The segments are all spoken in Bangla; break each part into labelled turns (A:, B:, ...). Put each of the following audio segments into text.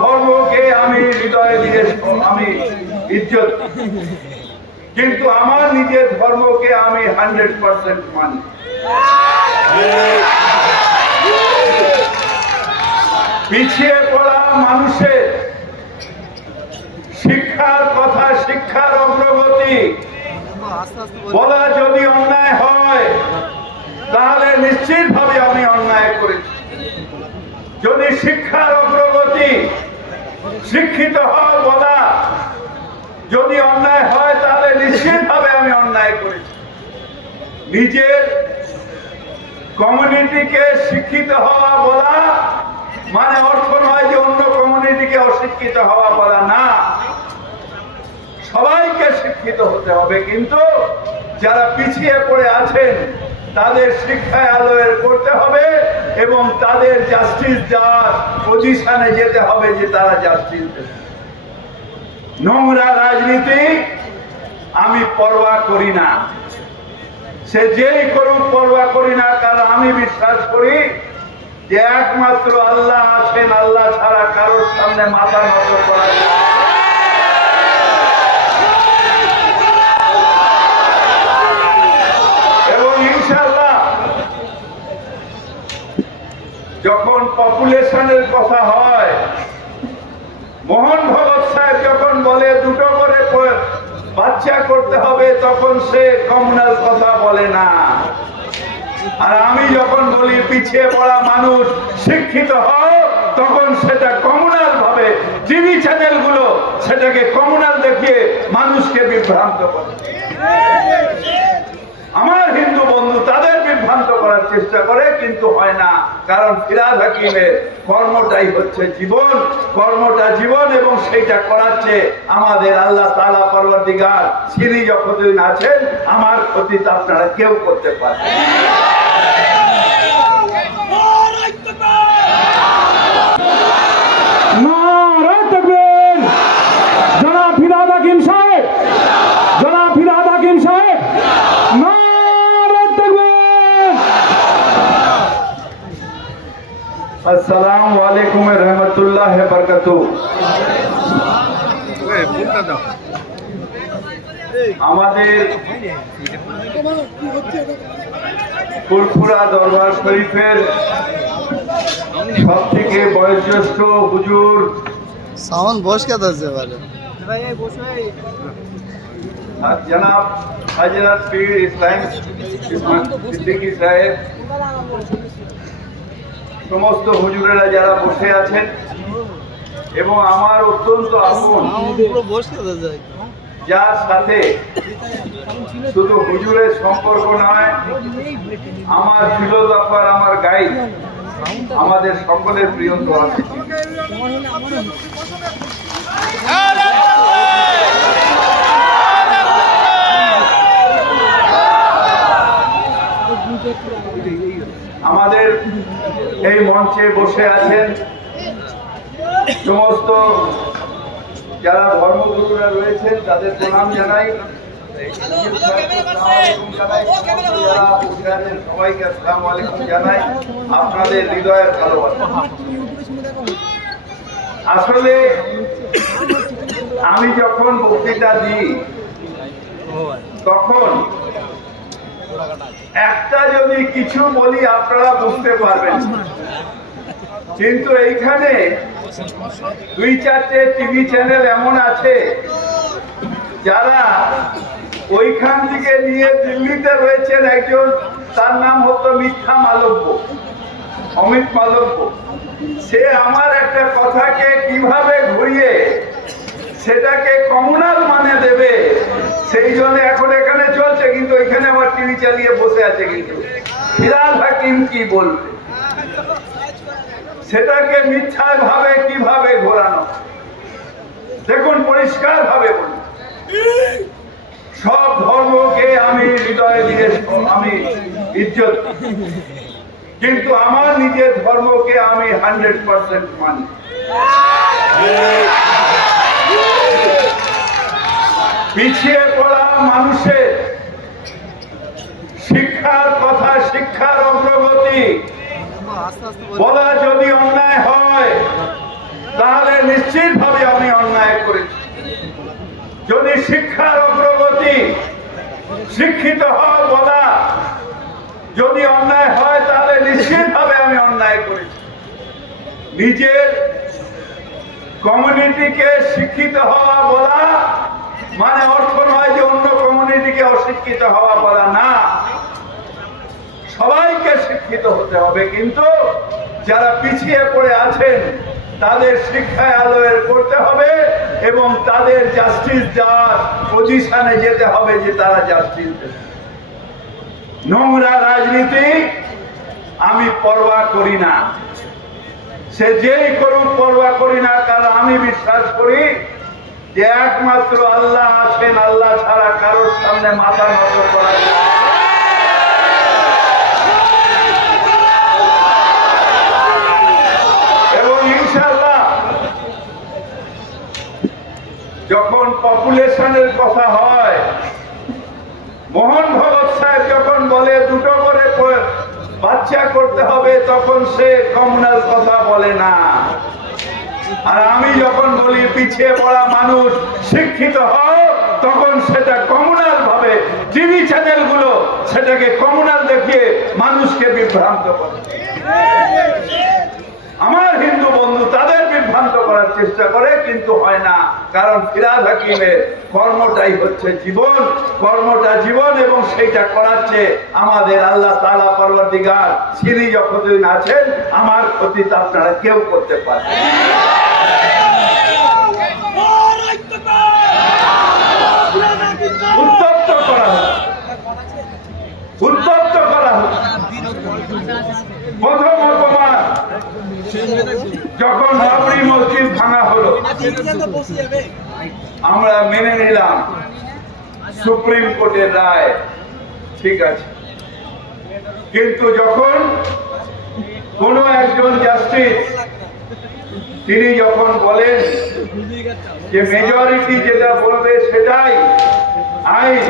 A: ধর্মকে আমি হৃদয়ে দিয়ে আমি ইজ্জত। কিন্তু আমার নিজের ধর্মকে আমি হান্ড্রেড পার্সেন্ট মানি। পিছিয়ে পড়া মানুষের শিক্ষার কথা, শিক্ষার অগ্রগতি বলা যদি অন্যায় হয়, তাহলে নিশ্চিতভাবে আমি অন্যায় করেছি। যদি শিক্ষার অগ্রগতি শিক্ষিত হওয়া বলা যদি অন্যায় হয়, তাহলে নিশ্চিতভাবে আমি অন্যায় করেছি নিজের কমিউনিটিকে শিক্ষিত হওয়া বলা মানে অর্থ নয় যে অন্য কমিউনিটিকে অশিক্ষিত হওয়া বলা না। সবাইকে শিক্ষিত হতে হবে, কিন্তু যারা পিছিয়ে পড়ে আছেন তাদের শিক্ষায় আলোয়ের করতে হবে এবং তাদের জাস্টিস দেওয়ার পজিশনে যেতে হবে যে তারা জাস্টিস নোংরা রাজনীতি আমি পরোয়া করি না। সে যেই করুক পরোয়া করি না, কারণ আমি বিশ্বাস করি যে একমাত্র আল্লাহ আছেন, আল্লাহ ছাড়া কারোর সামনে মাথা নত করা যায় না। এবং ইনশাল্লাহ যখন পপুলেশনের কথা হয়। মোহন ভগত সাহেব যখন বলে, দুটো করে বাচ্চা করতে হবে, তখন সে কমনাল কথা বলে না। আর আমি যখন বলি, পিছিয়ে পড়া মানুষ শিক্ষিত হও, তখন সেটা কমনাল ভাবে টিভি চ্যানেলগুলো, সেটাকে কমনাল দেখিয়ে মানুষকে বিভ্রান্ত করে। আমার হিন্দু বন্ধু তাদের বিভ্রান্ত করার চেষ্টা করে, কিন্তু হয় না। কারণ ফিরাজ হাকিমের কর্মটাই হচ্ছে জীবন। কর্মটা জীবন এবং সেইটা করাচ্ছে আমাদের আল্লাহ তালা পরবর্তীকার। তিনি যতদিন আছেন, আমার ক্ষতি তো আপনারা কেউ করতে পারেন
B: নারে
A: আসসালামু আলাইকুম রহমতুল্লাহ বরকাত আমাদের ফুরফুরা দরবার শরীফের সব থেকে বয়োজ্যেষ্ঠ হুজুর
C: सामान बॉस क्या दस वाले
A: জনাব হাজরত পীর ইসলাম সিদ্দিকী সাহেব সমস্ত হুজুরেরা যারা বসে আছেন এবং আমার অত্যন্ত আপন যার সাথে শুধু হুজুরের সম্পর্ক নয়, আমার ফিলোজাফার আমার গাইড, আমাদের সকলের প্রিয় তো আছে এই মঞ্চে বসে আছেন সমস্ত যারা ধর্মগুরুরা রয়েছেন, তাদের প্রণাম জানাই। সবাইকে আসসালামু আলাইকুম জানাই। আপনাদের হৃদয়ের ভালোবাসা। আসলে আমি যখন বক্তৃতা দিই, তখন একটা যদি কিছু বলি, আপনারা বুঝতে পারবেন। কিন্তু এইখানে দুই চারটে টিভি চ্যানেল এমন আছে, যারা ওইখান থেকে নিয়ে দিল্লিতে রয়েছেন একজন, তার নাম হতো মিথ্যা মালব্য, অমিত মালব্য। সে আমার একটা কথাকে কীভাবে ঘুরিয়ে সেটাকে কমনাল মানে দেবে। সেই জন্য এখন এখানে চলছে, কিন্তু এখানে আবার টিভি চালিয়ে বসে আছে কিন্তু। ফিরাজ হাকিম কি বলবে? সেটাকে মিথ্যা ভাবে কীভাবে ঘোরানো? দেখুন পরিষ্কার ভাবে বলুন। সব ধর্মকে আমি হৃদয়ে দিয়ে আমি ইজ্জত। কিন্তু আমার নিজের ধর্মকে আমি হান্ড্রেড পার্সেন্ট মানি। পিছিয়ে পড়া মানুষের শিক্ষার কথা, শিক্ষার অগ্রগতি বলা যদি অন্যায় হয়, তাহলে নিশ্চিতভাবে আমি অন্যায় করেছি। যদি শিক্ষার অগ্রগতি শিক্ষিত হওয়া বলা যদি অন্যায় হয়, তাহলে নিশ্চিতভাবে আমি অন্যায় করেছি। নিজের কমিউনিটিকে শিক্ষিত হওয়া বলা মানে অর্থ নয় যে অন্য কমিউনিটিকে অশিক্ষিত হওয়া বলা না। সবাইকে শিক্ষিত হতে হবে, কিন্তু যারা পিছিয়ে পড়ে আছেন, তাদের শিক্ষায় আলোয় করতে হবে এবং তাদের জাস্টিস দেওয়ার পজিশনে যেতে হবে যে তারা জাস্টিস নোংরা রাজনীতি আমি পরোয়া করি না। সে যেই করুক পরোয়া করি না, কারণ আমি বিশ্বাস করি যে একমাত্র আল্লাহ আছেন, আল্লাহ ছাড়া কারোর সামনে মাথা নত করা যখন পপুলেশনের কথা হয়, মোহন ভগৎ সাহেব যখন বলে, দুটো করে বাচ্চা করতে হবে তখন সে কমনাল কথা বলে না। আর আমি যখন বলি, পিছিয়ে পড়া মানুষ শিক্ষিত হও, তখন সেটা কমনাল ভাবে টিভি চ্যানেলগুলো সেটাকে কমনাল দেখিয়ে মানুষকে বিভ্রান্ত করে। আমার হিন্দু বন্ধু, তাদের বিভ্রান্ত করার চেষ্টা করে, কিন্তু হয় না। কারণ ফিরাদ হাকিমের কর্মটাই হচ্ছে জীবন। কর্মটা জীবন এবং সেইটা করাচ্ছে আমাদের আল্লাহ তালা পরবর্তীগার তিনি যতদিন আছেন, আমার ক্ষতি তা আপনারা কেউ করতে পারেন উত্তপ্ত করা উত্তপ্ত করা প্রথম অপমান। যখন বাবরি মসজিদ ভাঙা হলো, আমরা মেনে নিলাম, সুপ্রিম কোর্টের রায়, ঠিক আছে কিন্তু যখন কোন একজন জাস্টিস, তিনি যখন বলেন যে মেজরিটি যেটা বলবে সেটাই, আইন,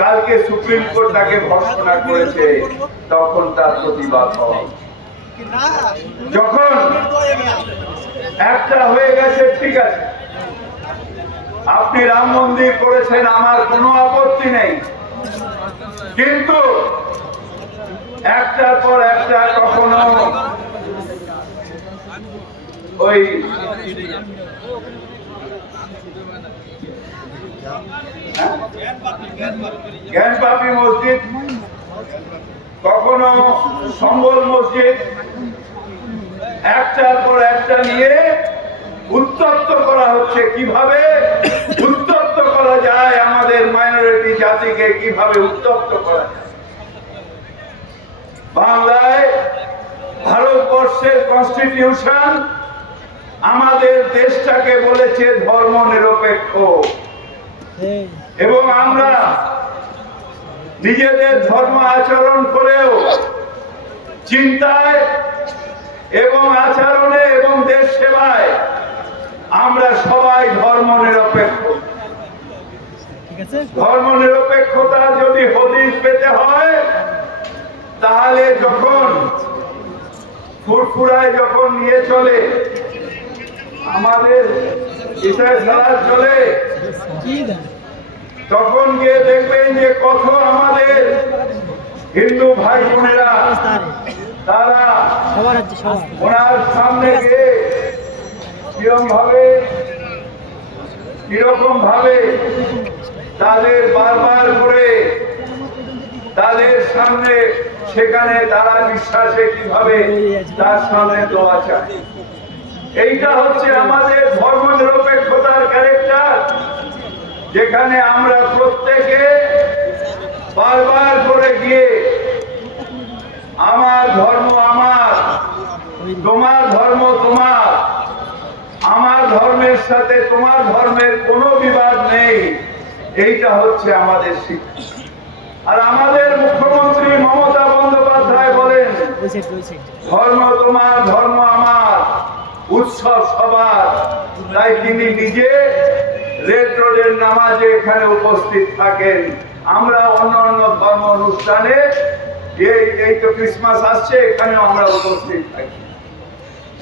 A: কালকে সুপ্রিম কোর্ট তাকে ভর্সনা করেছে, তখন তার প্রতিবাদ উচিত। যখন একটা হয়ে গেছে, ঠিক আছে। আপনি রাম মন্দির করেছেন, আমার কোনো আপত্তি নেই। কিন্তু একটার পর একটা কখনো ওই জ্ঞানপাপি মসজিদ, কখনো সম্বল মসজিদ একটার পর একটা নিয়ে উত্তপ্ত করা হচ্ছে। কীভাবে উত্তপ্ত করা যায়? আমাদের মাইনরিটি জাতিকে কীভাবে উত্তপ্ত করা যায়? বাংলায় ভারতবর্ষের কনস্টিটিউশন আমাদের দেশটাকে বলেছে ধর্ম নিরপেক্ষ এবং আমরা নিজেদের ধর্ম আচরণ করেও চিন্তায় এবং আচরণে এবং দেশ সেবায় আমরা সবাই ধর্ম নিরপেক্ষ। ধর্ম নিরপেক্ষতা যদি হদিস পেতে হয় তাহলে যখন ফুরফুরায় যখন নিয়ে চলে আমাদের ইসায় চলে তখন গিয়ে দেখবেন যে কত আমাদের হিন্দু ভাই বোনেরা তারা ওনার সামনে গিয়ে কিরম ভাবে কীরকম ভাবে তাদের বারবার করে তাদের সামনে সেখানে তারা বিশ্বাসে কীভাবে তার সামনে দোয়া চায়। এইটা হচ্ছে আমাদের ধর্ম নিরপেক্ষতার ক্যারেক্টার যেখানে আমরা প্রত্যেকে বারবার করে গিয়ে আমার ধর্ম আমার তোমার ধর্ম তোমার। আমার ধর্মের সাথে তোমার ধর্মের কোনো বিবাদ নেই। এইটা হচ্ছে আমাদের শিক্ষা। আর আমাদের মুখ্যমন্ত্রী মমতা বন্দ্যোপাধ্যায় বলেন ধর্ম তোমার ধর্ম আমার। উৎসব সবার। তাই তিনি নিজে রেড রোডের নামাজে এখানে উপস্থিত থাকেন। আমরা অন্য অন্য ধর্ম অনুষ্ঠানে এই এই তো ক্রিসমাস আসছে এখানে আমরা উপস্থিত থাকি।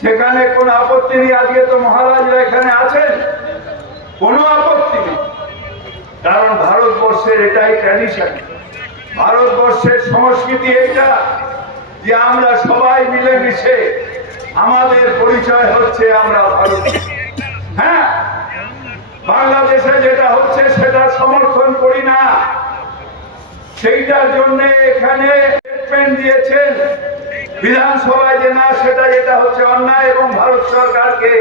A: সেখানে কোন আপত্তি নেই। আজকে তো মহারাজরা এখানে আছেন। কোনো আপত্তি নেই। কারণ ভারতবর্ষের এটাই ট্র্যাডিশন ভারতবর্ষের সংস্কৃতি এটা যে আমরা সবাই মিলেমিশে আমাদের পরিচয় হচ্ছে আমরা ভারত হ্যাঁ? বাংলাদেশে যেটা হচ্ছে সেটা সমর্থন করি না। সেইটার জন্য এখানে স্টেটমেন্ট দিয়েছেন। বিধানসভায় যে না, সেটা যেটা হচ্ছে অন্যায় এবং ভারত সরকারকে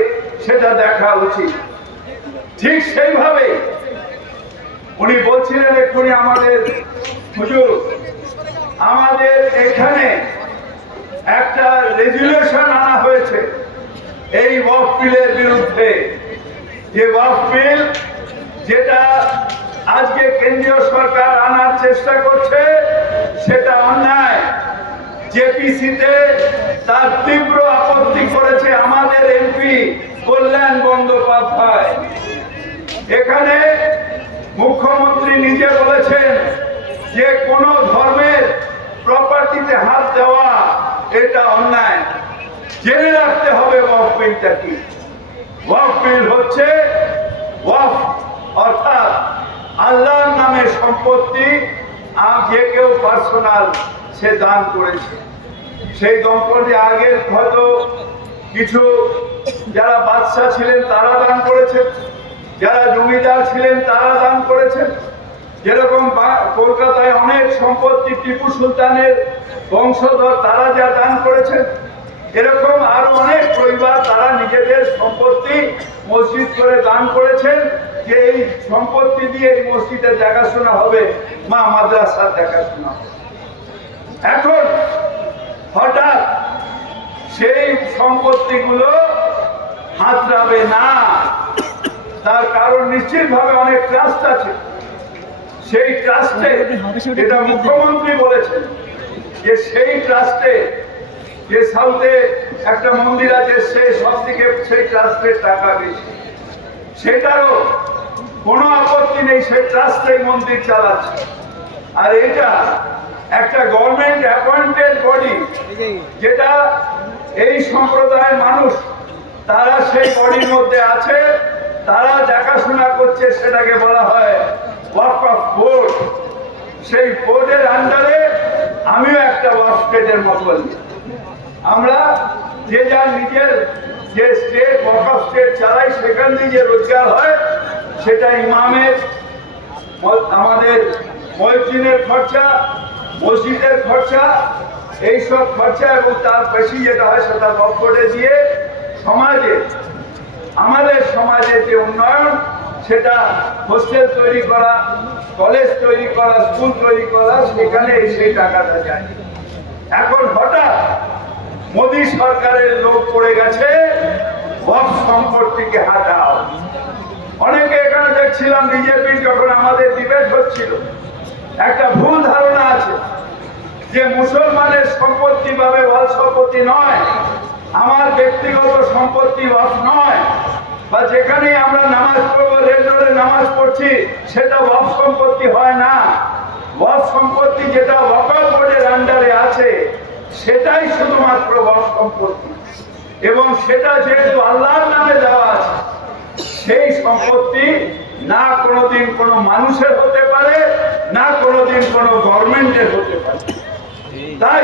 A: সেটা দেখা উচিত। ঠিক সেইভাবে উনি বলছিলেন এক্ষুনি আমাদের, হুজুর, আমাদের এখানে একটা রেজুলেশন আনা হয়েছে এই ওয়াক বিলের বিরুদ্ধে। যে ওয়াক বিল যেটা আজকে কেন্দ্রীয় সরকার আনার চেষ্টা করছে, সেটা অন্যায়। জেপিসিতে তার তীব্র আপত্তি করেছে আমাদের এমপি কল্যাণ বন্দ্যোপাধ্যায়। এখানে মুখ্যমন্ত্রী নিজে বলেছেন যে কোন ধর্মের প্রপার্টিতে হাত দেওয়া এটা অন্যায়। জেনে রাখতে হবে ওয়াক বিলটা কি। ওয়াক বিল হচ্ছে ওয়াক অর্থাৎ আল্লাহর নামে সম্পত্তি, আর যে কেউ পার্সোনাল সে দান করেছে। সেই দম্পতি আগের হয়তো কিছু যারা বাদশাহ ছিলেন তারা দান করেছেন যারা জমিদার ছিলেন তারা দান করেছেন যেরকম কলকাতায় অনেক সম্পত্তি টিপু সুলতানের বংশধর তারা যা দান করেছেন এরকম আরও অনেক পরিবার তারা নিজেদের সম্পত্তি মসজিদ করে দান করেছেন যে এই সম্পত্তি দিয়ে এই মসজিদের দেখাশোনা হবে, মা মাদ্রাসার দেখাশোনা হবে। এখন হঠাৎ সেই সম্পত্তি সম্পত্তিগুলো হাতড়াবে না। তার কারণ নিশ্চিতভাবে অনেক ট্রাস্ট আছে। সেই ট্রাস্টে এটা মুখ্যমন্ত্রী বলেছেন যে সেই ট্রাস্টে যে সাউথে একটা মন্দির আছে সেই সব থেকে সেই ট্রাস্টের টাকা বেশি। সেটারও কোনো আপত্তি নেই, সেই ট্রাস্টে মন্দির চালাচ্ছে। আর এটা একটা গভর্নমেন্ট অ্যাপয়েন্টেড বডি যেটা এই সম্প্রদায়ের মানুষ, তারা সেই বডির মধ্যে আছে, তারা দেখাশোনা করছে, সেটাকে বলা হয় ওয়ার্ক অফ বোর্ড সেই বোর্ডের আন্ডারে আমিও একটা ওয়ার্ক স্টেটের মতো আমরা যে যার নিজের যে স্টেট ওয়ার্ক অফ স্টেট চালাই, সেখান দিয়ে যে রোজগার হয়, সেটা ইমামের, আমাদের মসজিদের খরচা মসজিদের খরচা, এইসব খরচা এবং তার বেশি যেটা হয় সেটা বক্করে দিয়ে সমাজে, আমাদের সমাজের যে উন্নয়ন, সেটা হোস্টেল তৈরি করা, কলেজ তৈরি করা, স্কুল তৈরি করা, সেখানে সেই টাকাটা যায়। এখন হঠাৎ মোদী সরকারের লোক পড়ে গেছে বক সম্পত্তিকে হাটাও অনেকে এখানে দেখছিলাম বিজেপির যখন আমাদের ডিবেট হচ্ছিল একটা ভুল ধারণা আছে যে মুসলমানের সম্পত্তি ভাবে ওয়াল সম্পত্তি নয়, আমার ব্যক্তিগত সম্পত্তি ওয়াফ নয়, বা যেখানেই আমরা নামাজ পড়ব, রেল রোডে নামাজ পড়ছি, সেটা ওয়াফ সম্পত্তি হয় না। ওয়াফ সম্পত্তি যেটা ওয়াকার বোর্ডের আন্ডারে আছে, সেটাই শুধুমাত্র ওয়াফ সম্পত্তি। এবং সেটা যেহেতু আল্লাহর নামে দেওয়া আছে, সেই সম্পত্তি না কোনোদিন কোনো মানুষের হতে পারে, না কোনোদিন কোনো গভর্নমেন্টের হতে পারে। তাই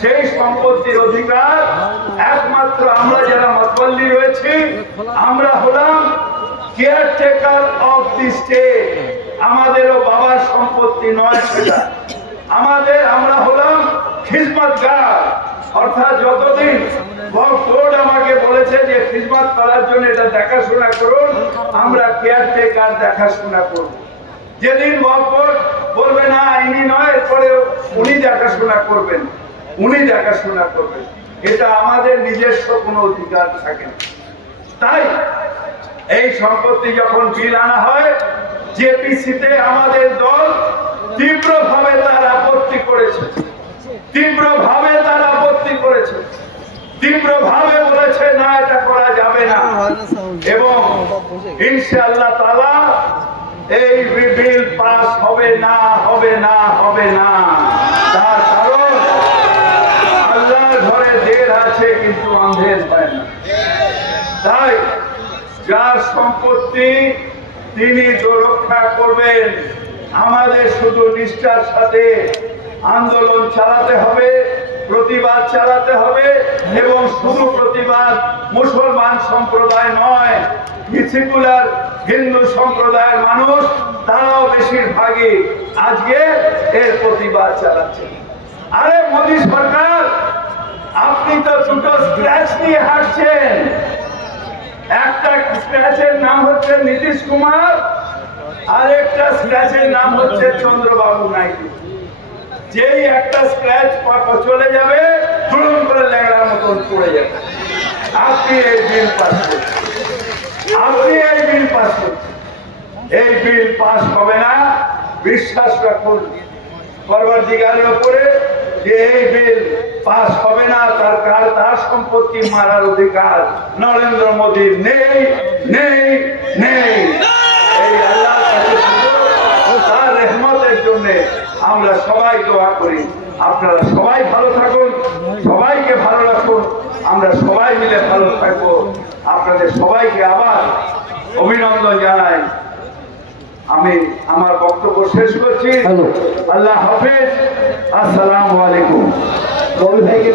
A: সেই সম্পত্তির অধিকার একমাত্র আমরা যারা মতবল্লি রয়েছি, আমরা হলাম কেয়ারটেকার অফ দি স্টেট আমাদেরও বাবার সম্পত্তি নয় সেটা। আমাদের, আমরা হলাম খিজমতগার অর্থাৎ যতদিন বোর্ড আমাকে বলেছে যে খিজমত করার জন্য এটা দেখাশোনা করুন, আমরা কেয়ারটেকার দেখাশোনা করব। যেদিন বোর্ড বলবে, না, ইনি নয়, এরপরে উনি দেখাশোনা করবেন। উনি দেখাশোনা করবেন। এটা আমাদের নিজস্ব কোনো অধিকার থাকে না। তাই এই সম্পত্তি যখন বিল আনা হয় জেপিসিতে আমাদের দল তীব্রভাবে তার আপত্তি করেছে। তীব্রভাবে তার আপত্তি করেছে। তীব্রভাবে বলেছে না এটা করা যাবে না। এবং ইনশাআল্লাহ তাআলা এই বিল পাস হবে না হবে না হবে না। তার কারণ আল্লাহর ঘরে দের আছে কিন্তু অন্ধের হয় না। তাই যার সম্পত্তি তিনি তো রক্ষা করবেন আমাদের শুধু নিষ্ঠার সাথে আন্দোলন চালাতে হবে। প্রতিবাদ চালাতে হবে এবং শুধু প্রতিবাদ মুসলমান সম্প্রদায় নয় হিন্দু সম্প্রদায়ের মানুষ, তারাও বেশিরভাগই আজকে এর প্রতিবাদ চালাচ্ছে। আরে মোদী সরকার, আপনি তো দুটো স্ক্র্যাচ নিয়ে হাঁটছেন। একটা স্ক্র্যাচের নাম হচ্ছে নীতিশ কুমার আর একটা স্ক্র্যাচের নাম হচ্ছে চন্দ্রবাবু নাইডু। যেই একটা স্ক্র্যাচ চলে যাবে তুলন করে ল্যাংড়ার মতন পড়ে যাবে। আপনি এই বিল পাস আপনি এই বিল পাস এই বিল পাস হবে না, বিশ্বাস রাখুন। করবার দিগারের উপরে যে এই বিল পাস হবে না, তার কার, তার সম্পত্তি মারার অধিকার নরেন্দ্র মোদীর নেই নেই নেই। এই আল্লাহ তার রেহমতের জন্য আমরা সবাই দোয়া করি। আপনারা সবাই ভালো থাকুন সবাইকে ভালো রাখুন আমরা সবাই মিলে ভালো থাকব। আপনাদের সবাইকে আবার অভিনন্দন জানাই। আমি আমার বক্তব্য শেষ করছি। আল্লাহ হাফেজ। আসসালামু আলাইকুম।
B: রবি ভাইকে